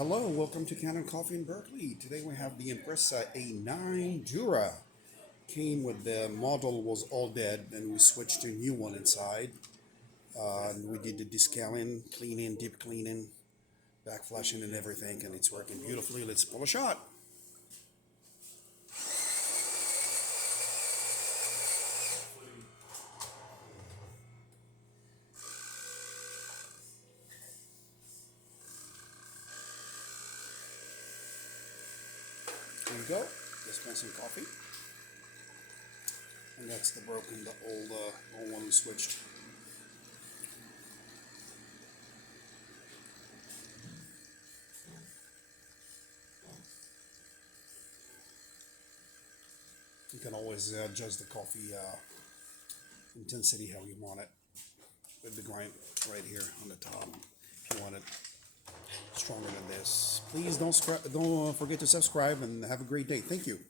Hello, welcome to Kanen Coffee in Berkeley. Today we have the Impressa A9 Jura. Came with the model was all dead, and we switched to a new one inside. And we did the descaling, cleaning, deep cleaning, backflashing, and everything, and it's working beautifully. Let's pull a shot. Here we go. Dispensing coffee. And that's the broken, the old one we switched. You can always adjust the coffee intensity how you want it with the grind right here on the top. If you want it stronger than this, please don't forget to subscribe and have a great day. Thank you.